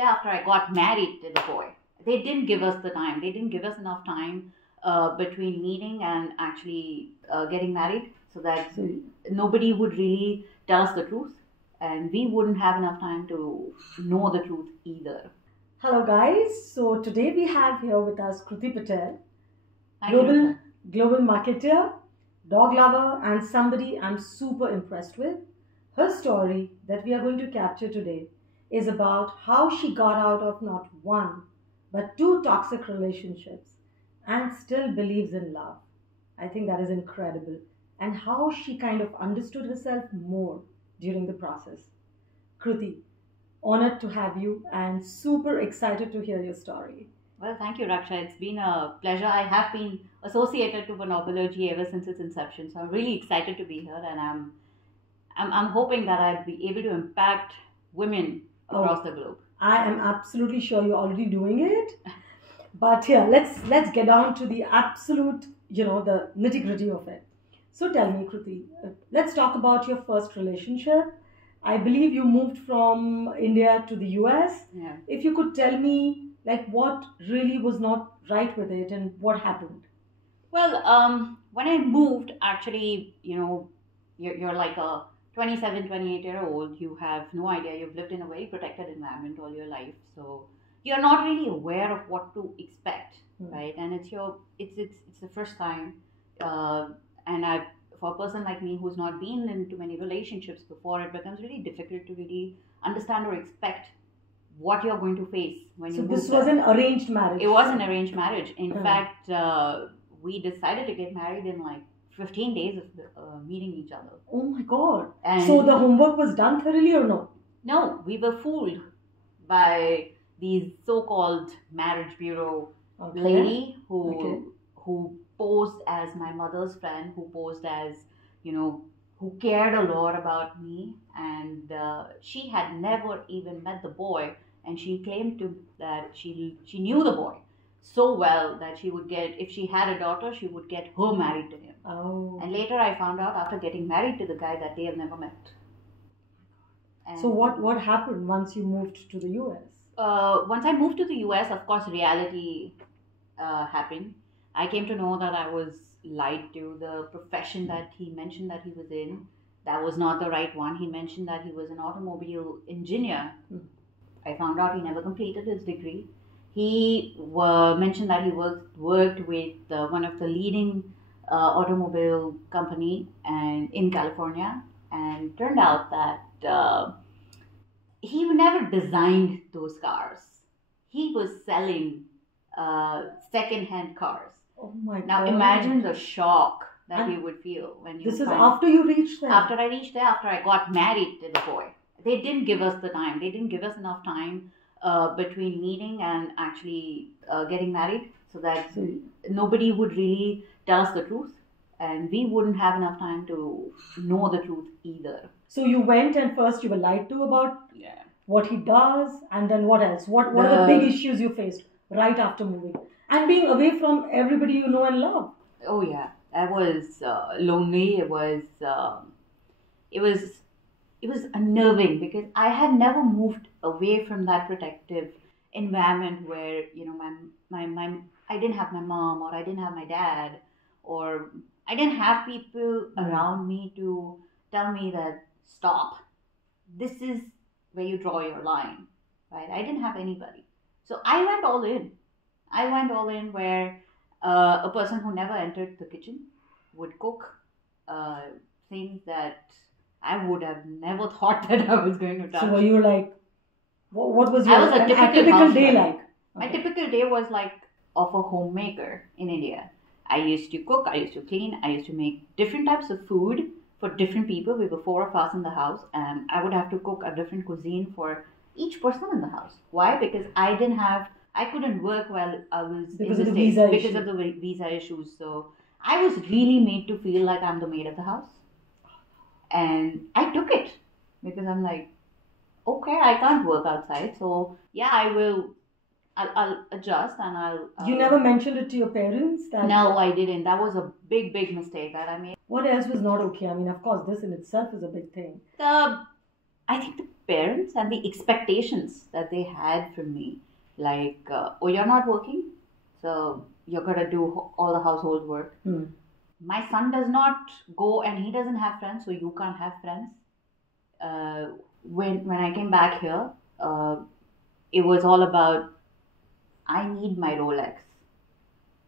day after I got married to the boy. They didn't give us the time. They didn't give us enough time between meeting and actually getting married, so that nobody would really tell us the truth, and we wouldn't have enough time to know the truth either. Hello guys, so today we have here with us Kruti Patel, Thank you. global marketer, dog lover, and somebody I'm super impressed with. Her story that we are going to capture today is about how she got out of not one but two toxic relationships and still believes in love. I think that is incredible. And how she kind of understood herself more during the process. Kruti, honored to have you and super excited to hear your story. Well, thank you, Raksha. It's been a pleasure. I have been associated to Bonobology ever since its inception, so I'm really excited to be here, and I'm hoping that I'd be able to impact women across the globe. I am absolutely sure you're already doing it. But yeah, let's get down to the absolute, the nitty-gritty of it. So tell me, Kruti, let's talk about your first relationship. I believe you moved from India to the US. Yeah. If you could tell me, like, what really was not right with it and what happened? Well, when I moved, actually, you're like a 27, 28-year-old. You have no idea. You've lived in a very protected environment all your life, so you're not really aware of what to expect, right? And it's the first time, and for a person like me who's not been into many relationships before, it becomes really difficult to really understand or expect what you're going to face when you move. So this was an arranged marriage? It was an arranged marriage. In fact, we decided to get married in like 15 days of meeting each other. Oh my God. And so the homework was done thoroughly or no? No, we were fooled by these so-called marriage bureau lady who posed as my mother's friend, who posed as, who cared a lot about me, and she had never even met the boy, and she claimed that she knew the boy so well that she would get, if she had a daughter, she would get her married to him. Oh. And later I found out, after getting married to the guy, that they have never met. And so what happened once you moved to the US? Once I moved to the US, of course, reality happened. I came to know that I was lied to. The profession that he mentioned that he was in, that was not the right one. He mentioned that he was an automobile engineer. I found out he never completed his degree. He mentioned that he worked with one of the leading automobile company in California, and turned out that he never designed those cars. He was selling second-hand cars. Oh my God. Now imagine the shock that you would feel when you... This is after you reached there? After I reached there, after I got married to the boy. They didn't give us the time. They didn't give us enough time between meeting and actually getting married, so that nobody would really tell us the truth, and we wouldn't have enough time to know the truth either. So you went and first you were lied to about what he does, and then what else? What are the big issues you faced right after moving? And being away from everybody you know and love. Oh yeah, I was lonely. It was unnerving, because I had never moved away from that protective environment where, my I didn't have my mom, or I didn't have my dad, or I didn't have people around me to tell me that stop. This is where you draw your line, right? I didn't have anybody. So I went all in. Where a person who never entered the kitchen would cook things that I would have never thought that I was going to touch. So were you like, what was your I was a typical day like? Okay. My typical day was like of a homemaker in India. I used to cook, I used to clean, I used to make different types of food for different people. We were 4 of us in the house, and I would have to cook a different cuisine for each person in the house. Why? Because I couldn't work while I was because in the States because of the visa issues. So I was really made to feel like I'm the maid of the house. And I took it, because I'm like, okay, I can't work outside. So yeah, I'll adjust, and I'll... You never mentioned it to your parents? No, I didn't. That was a big mistake that I made. What else was not okay? I mean, of course, this in itself is a big thing. I think the parents and the expectations that they had from me. Like, oh, you're not working, so you're going to do all the household work. My son does not go and he doesn't have friends, so you can't have friends. When I came back here, it was all about, I need my Rolex.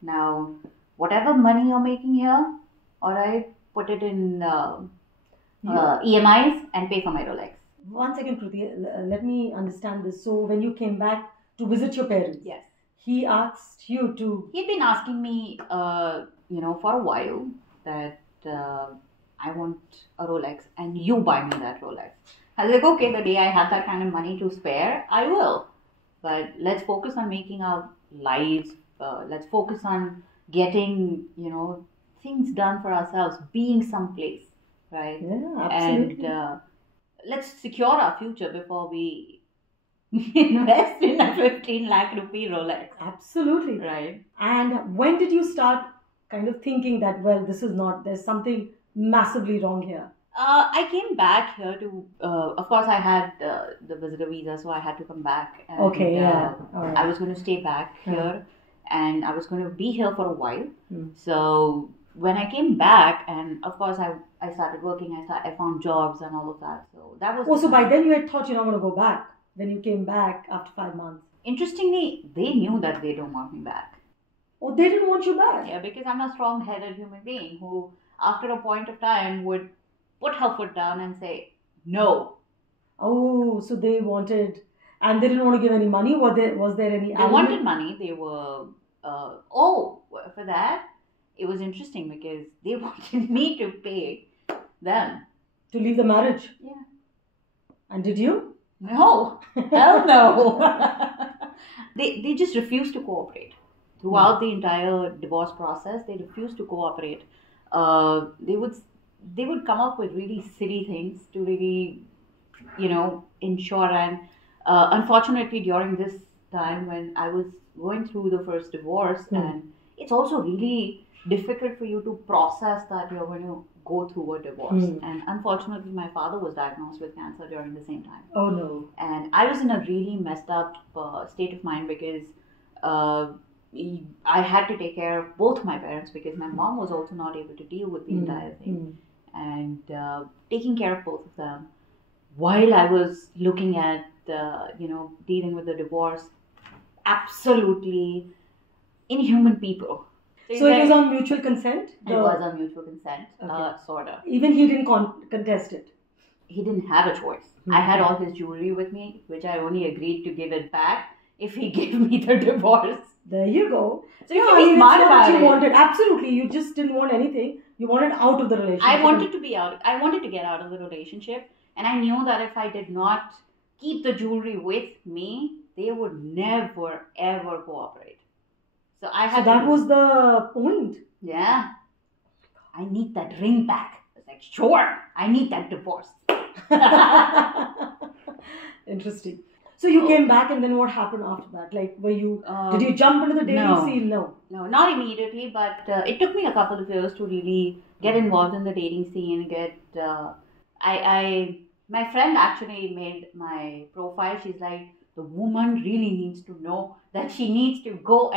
Now, whatever money you're making here, all right, put it in EMIs and pay for my Rolex. One second, Kruti, let me understand this. So when you came back to visit your parents, Yes. he asked you to... He'd been asking me, for a while that I want a Rolex and you buy me that Rolex. I was like, okay, the day I have that kind of money to spare, I will. But let's focus on making our lives. Let's focus on getting, things done for ourselves, being someplace, right? Yeah, absolutely. And let's secure our future before we invest in a 15 lakh rupee Rolex. Absolutely. Right. And when did you start kind of thinking that, well, there's something massively wrong here? I came back here to, of course, I had the visitor visa, so I had to come back. And, Okay, yeah. All right. I was going to stay back here, and I was going to be here for a while. So when I came back, and of course, I started working, I found jobs and all of that. So that was. Oh, so by then you had thought you're not going to go back when you came back after 5 months. Interestingly, they knew that they don't want me back. Oh, they didn't want you back? Yeah, because I'm a strong-headed human being who, after a point of time, would put her foot down and say, no. Oh, so they wanted, and they didn't want to give any money? Was there any... They wanted money. They were, for that, it was interesting because they wanted me to pay them. To leave the marriage? Yeah. And did you? No. Hell no. They just refused to cooperate. Throughout the entire divorce process, they refused to cooperate. They would come up with really silly things to really, ensure. And unfortunately, during this time when I was going through the first divorce, and it's also really difficult for you to process that you're going to go through a divorce. And unfortunately, my father was diagnosed with cancer during the same time. Oh, no. And I was in a really messed up state of mind because I had to take care of both my parents because my mom was also not able to deal with the entire thing. And taking care of both of them while I was looking at, dealing with the divorce, absolutely inhuman people. So it was on mutual consent? It was on mutual consent, sort of. Even he didn't contest it? He didn't have a choice. I had all his jewelry with me, which I only agreed to give it back if he gave me the divorce. There you go. So you can be smart about it. Wanted. Absolutely. You just didn't want anything. You wanted out of the relationship. I wanted to be out. I wanted to get out of the relationship. And I knew that if I did not keep the jewelry with me, they would never, ever cooperate. So I had. So that was the point. Yeah. I need that ring back. I was like, sure. I need that divorce. Interesting. So you came back, and then what happened after that? Like, did you jump into the dating scene? No, not immediately, but it took me a couple of years to really get involved in the dating scene. My friend actually made my profile. She's like, the woman really needs to know that she needs to go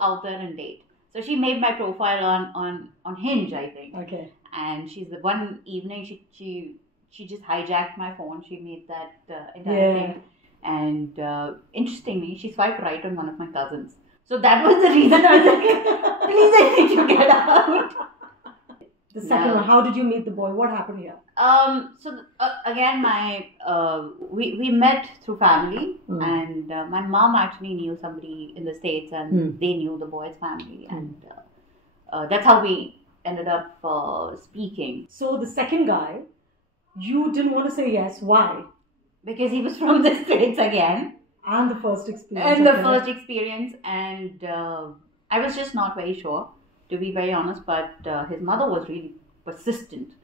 out there and date. So she made my profile on Hinge, I think. Okay. And she's the one evening she just hijacked my phone. She made that entire thing. And interestingly, she swiped right on one of my cousins. So that was the reason I was like, please, I need to get out. The second one, how did you meet the boy? What happened here? Again, we met through family, and my mom actually knew somebody in the States, and they knew the boy's family, and that's how we ended up speaking. So the second guy, you didn't want to say yes. Why? Because he was from the States again. And the first experience. And I was just not very sure, to be very honest, but his mother was really persistent.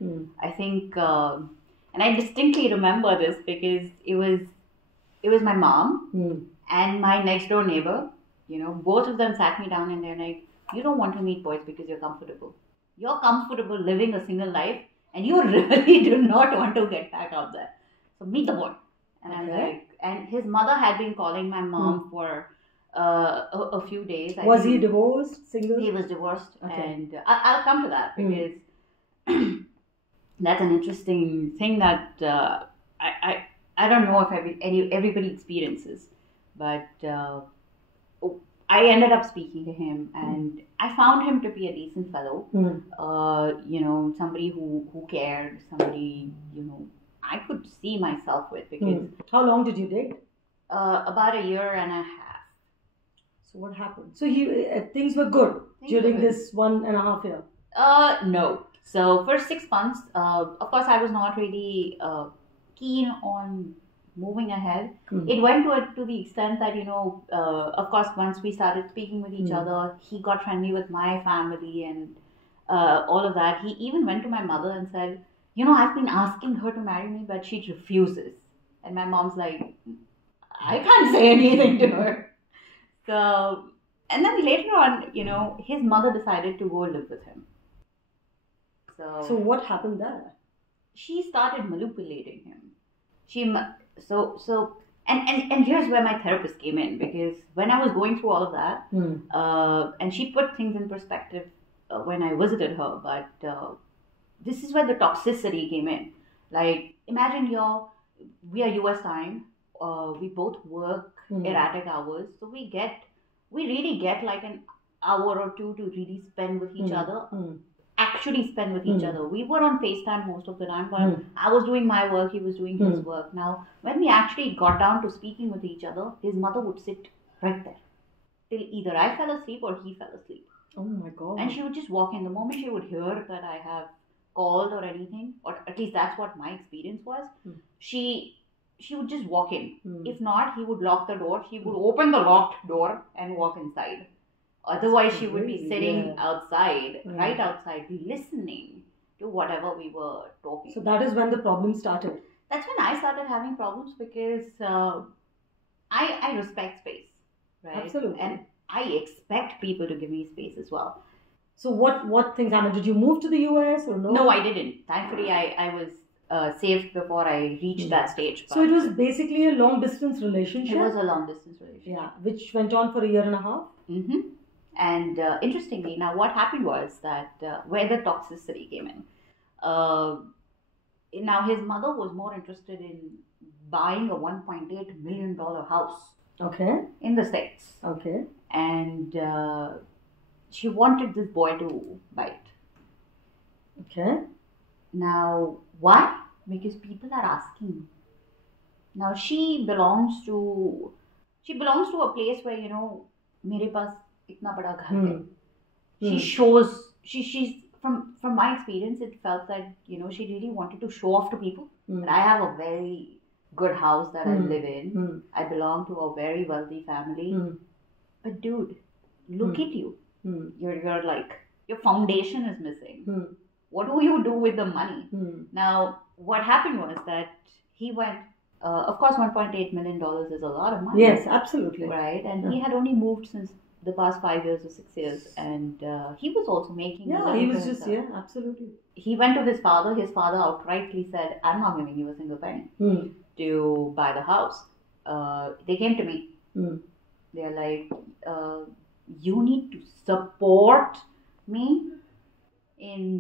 I think, and I distinctly remember this because it was my mom and my next door neighbor. Both of them sat me down and they're like, you don't want to meet boys because you're comfortable. You're comfortable living a single life and you really do not want to get back out there. So meet the boy. And I'm Okay. like, and his mother had been calling my mom for a few days. I Was he think divorced, single? he was divorced, Okay. and I'll come to that because that's an interesting thing that I don't know if everybody experiences, but I ended up speaking to him, and I found him to be a decent fellow. Somebody who cared, somebody I could see myself with because How long did you date? about a year and a half. So what happened? So things were good during this 1.5 year. No. So for 6 months, of course, I was not really keen on moving ahead. It went to the extent that of course, once we started speaking with each other, he got friendly with my family and all of that. He even went to my mother and said, I've been asking her to marry me, but she refuses. And my mom's like, I can't say anything to her. So, and then later on, his mother decided to go live with him. So what happened there? She started manipulating him. And here's where my therapist came in, because when I was going through all of that, and she put things in perspective when I visited her, but this is where the toxicity came in. Like, imagine we are US time, we both work erratic hours, so we really get like an hour or two to really spend with each other. Actually spend with each other. We were on FaceTime most of the time, but I was doing my work, he was doing his work. Now, when we actually got down to speaking with each other, his mother would sit right there till either I fell asleep or he fell asleep. Oh my God. And she would just walk in. The moment she would hear that I have called or anything, or at least that's what my experience was, she would just walk in. If not, he would lock the door. He would open the locked door and walk inside. Otherwise, she would be sitting outside, right outside, listening to whatever we were talking. So that is when the problem started. That's when I started having problems, because I respect space, right? Absolutely. And I expect people to give me space as well. So what things happened? Did you move to the US or no? No, I didn't. Thankfully, I was saved before I reached that stage. So it was basically a long distance relationship? It was a long distance relationship. Yeah, which went on for 1.5 years. And interestingly, now what happened was that where the toxicity came in. Now his mother was more interested in buying a $1.8 million house. Okay. In the States. Okay. And she wanted this boy to buy it. Okay. Now, why? Because people are asking. Now she belongs to a place where, mere paas itna bada ghar hai. She shows, she's from my experience, it felt that, she really wanted to show off to people. That I have a very good house that I live in. I belong to a very wealthy family. But dude, look at you. You're like, your foundation is missing. What do you do with the money? Now, what happened was that he went, of course, $1.8 million is a lot of money. Yes, absolutely. Right? And he had only moved since the past 5 years or 6 years. And he was also making he was just, absolutely. He went to his father. His father outrightly said, I'm not giving you a single penny to buy the house. They came to me. They're like, you need to support me in...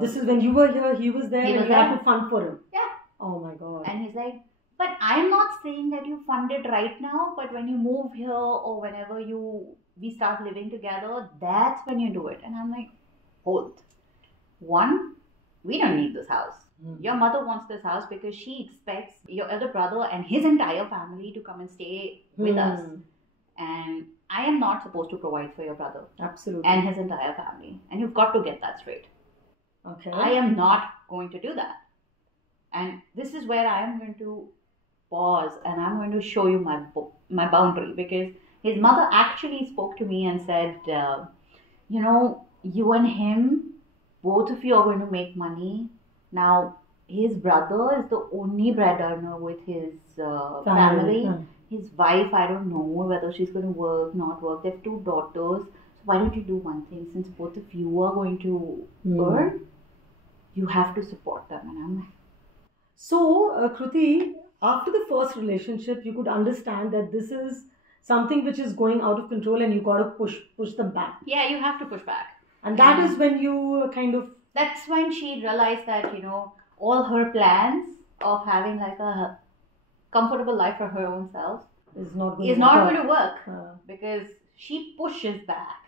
this is when you were here, he was there, and you had to fund for him. Yeah. Oh my God. And he's like, but I'm not saying that you fund it right now, but when you move here or whenever we start living together, that's when you do it. And I'm like, hold. One, we don't need this house. Your mother wants this house because she expects your elder brother and his entire family to come and stay with us. And I am not supposed to provide for your brother. Absolutely. And his entire family. And you've got to get that straight. Okay. I am not going to do that. And this is where I am going to pause and I'm going to show you my boundary, because his mother actually spoke to me and said, you and him, both of you are going to make money. Now, his brother is the only bread earner with his family. His wife, I don't know whether she's going to work, not work. They have 2 daughters. So why don't you do one thing? Since both of you are going to earn, you have to support them. And I'm like... So, Kruti, after the first relationship, you could understand that this is something which is going out of control, and you got to push them back. Yeah, you have to push back. And that is when you kind of... That's when she realized that, all her plans of having like a comfortable life for her own self is not going to work because she pushes back.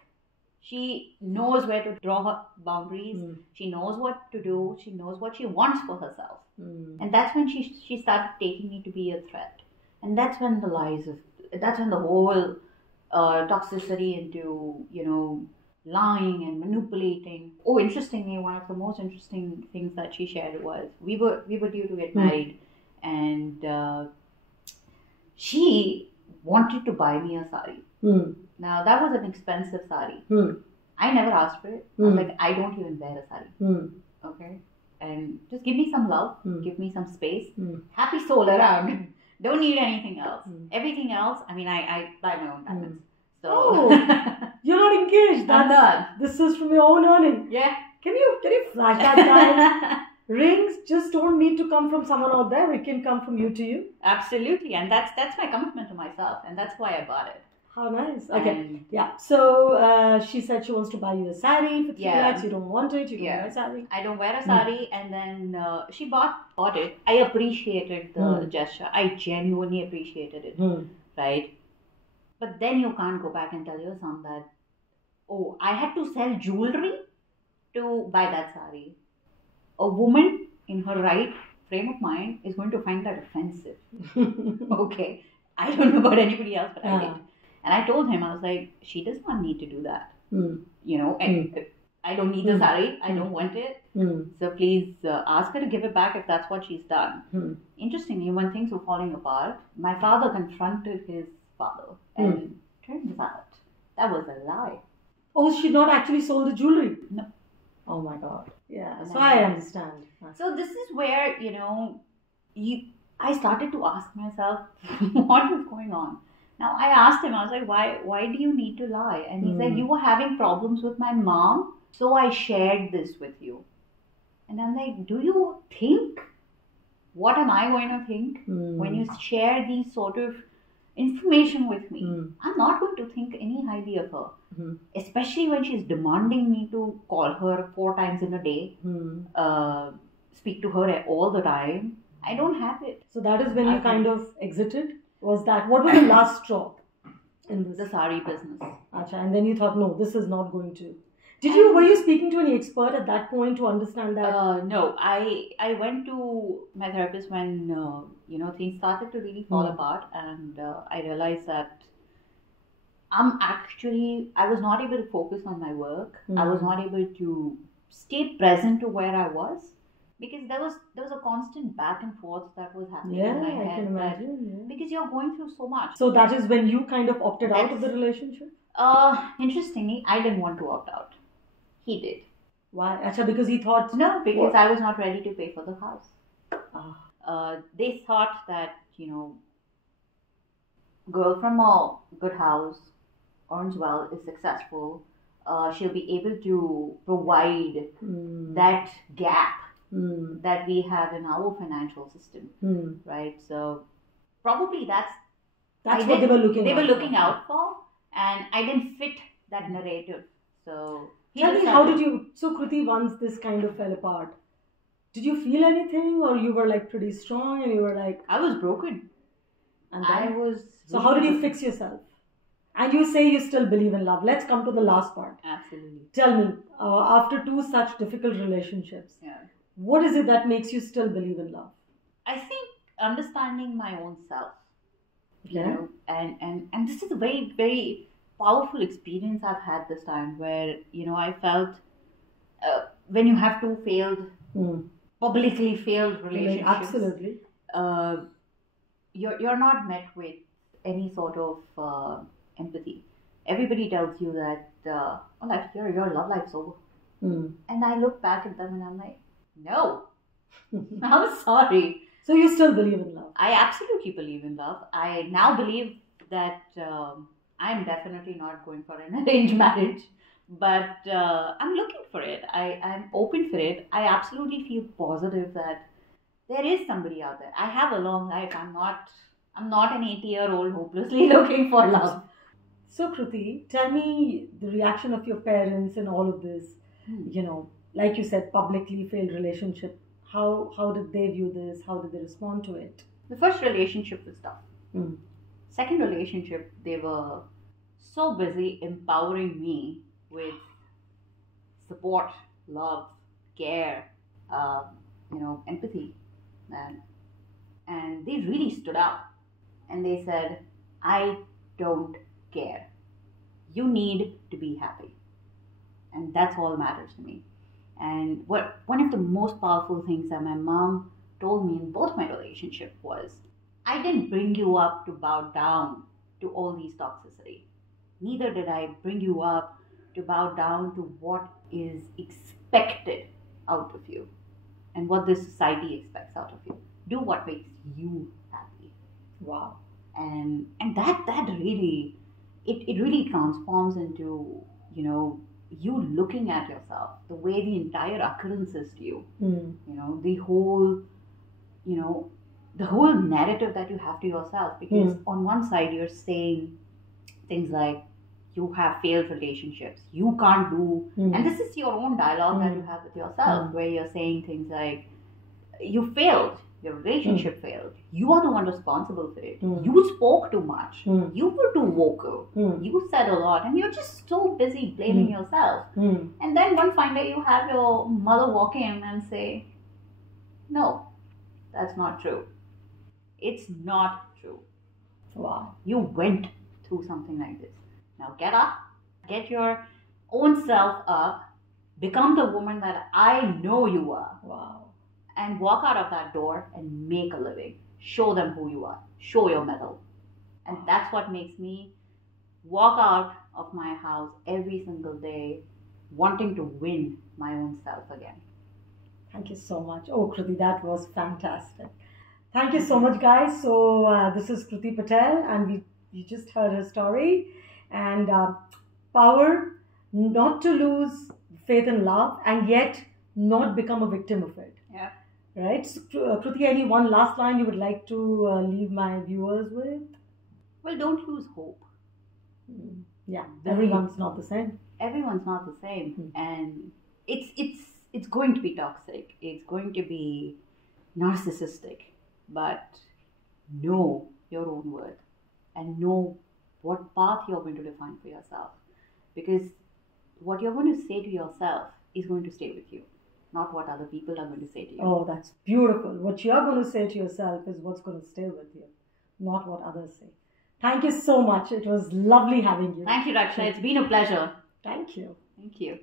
She knows where to draw her boundaries. She knows what to do. She knows what she wants for herself. And that's when she started taking me to be a threat. And that's when that's when the whole toxicity into, lying and manipulating. Oh, interestingly, one of the most interesting things that she shared was we were due to get married, and she wanted to buy me a sari. Now that was an expensive sari. I never asked for it. I was like, I don't even wear a sari. Okay, and just give me some love, give me some space, happy soul around. Don't need anything else. Everything else, I mean, I buy my own diamonds. So you're not engaged. I'm done. This is from your own earning. Yeah. Can you flash that, guys? Rings just don't need to come from someone out there. It can come from you to you. Absolutely, and that's my commitment to myself, and that's why I bought it. How nice. Okay. Yeah. So she said she wants to buy you a sari for 3 lakhs. You don't want it. You don't wear a sari. I don't wear a sari, and then she bought it. I appreciated the gesture. I genuinely appreciated it. Right. But then you can't go back and tell your son that, oh, I had to sell jewelry to buy that sari. A woman in her right frame of mind is going to find that offensive. Okay. I don't know about anybody else, but I did. And I told him, I was like, she does not need to do that. And I don't need the sari. I don't want it. So please ask her to give it back if that's what she's done. Interestingly, when things were falling apart, my father confronted his father, and turns out that was a lie. Oh, she not actually sold the jewelry? No. Oh my God. Yeah, so I understand. So this is where, I started to ask myself, what was going on? Now I asked him, I was like, why do you need to lie? And he said, you were having problems with my mom, so I shared this with you. And I'm like, do you think? What am I going to think when you share these sort of information with me? I'm not going to think any highly of her, especially when she's demanding me to call her 4 times in a day, speak to her all the time. I don't have it. So that is when you kind of exited? What was the last straw in this? The sari business. Achha, and then you thought, no, this is not going to. Were you speaking to any expert at that point to understand that? No, I went to my therapist when things started to really fall apart, and I realized that I was not able to focus on my work. I was not able to stay present to where I was, because there was a constant back and forth that was happening in my head. I can imagine. Because you're going through so much. So that is when you kind of opted out of the relationship? Interestingly, I didn't want to opt out. He did. Why? Achha, because he thought... No, because I was not ready to pay for the house. They thought that, girl from a good house, earns well, is successful, she'll be able to provide that gap that we have in our financial system, right? So probably that's what they were looking out for, and I didn't fit that narrative. So tell me, how did you? So Kruti, once this kind of fell apart, did you feel anything, or you were like pretty strong and you were like... I was broken. And then, so how did you fix yourself? And you say you still believe in love. Let's come to the last part. Absolutely. Tell me, after 2 such difficult relationships, what is it that makes you still believe in love? I think understanding my own self. Yeah. And this is a very, very powerful experience I've had this time, where, I felt when you have 2 publicly failed relationships. Absolutely. You're not met with any sort of empathy. Everybody tells you that, your love life's over. And I look back at them and I'm like, no, I'm sorry. So you still believe in love? I absolutely believe in love. I now believe that I'm definitely not going for an arranged marriage, but I'm looking for it. I'm open for it. I absolutely feel positive that there is somebody out there. I have a long life. I'm not an 80-year-old hopelessly looking for love. So, Kruti, tell me the reaction of your parents in all of this. You know, like you said, publicly failed relationship. How did they view this? How did they respond to it? The first relationship was tough. Mm. Second relationship, they were so busy empowering me with support, love, care, empathy, and they really stood up and they said, "I don't care. You need to be happy, and that's all matters to me." And one of the most powerful things that my mom told me in both my relationship was, "I didn't bring you up to bow down to all these toxicity. Neither did I bring you up to bow down to what is expected out of you and what this society expects out of you. Do what makes you happy." Wow. And that really, it really transforms into, you looking at yourself, the way the entire occurrence is to you. The whole, the whole narrative that you have to yourself, because on one side you're saying things like, you have failed relationships, you can't do, and this is your own dialogue that you have with yourself, where you're saying things like, you failed, your relationship failed, you are the one responsible for it, you spoke too much, you were too vocal, you said a lot, and you're just so busy blaming yourself. And then one fine day you have your mother walk in and say, "No, that's not true. It's not true. Wow. You went through something like this. Now get up, get your own self up, become the woman that I know you are." Wow. And walk out of that door and make a living. Show them who you are. Show your mettle. And that's what makes me walk out of my house every single day wanting to win my own self again. Thank you so much. Oh, Kruti, that was fantastic. Thank you so much, guys. So this is Kruti Patel, and we just heard her story. And power, not to lose faith in love, and yet not become a victim of it. Yeah. Right? So, Kruti, any one last line you would like to leave my viewers with? Well, don't lose hope. Yeah, everyone's not the same. Everyone's not the same, and it's going to be toxic. It's going to be narcissistic, but know your own worth and know what path you're going to define for yourself, because what you're going to say to yourself is going to stay with you, not what other people are going to say to you. Oh, that's beautiful. What you're going to say to yourself is what's going to stay with you, not what others say. Thank you so much. It was lovely having you. Thank you, Raksha. It's been a pleasure. Thank you. Thank you.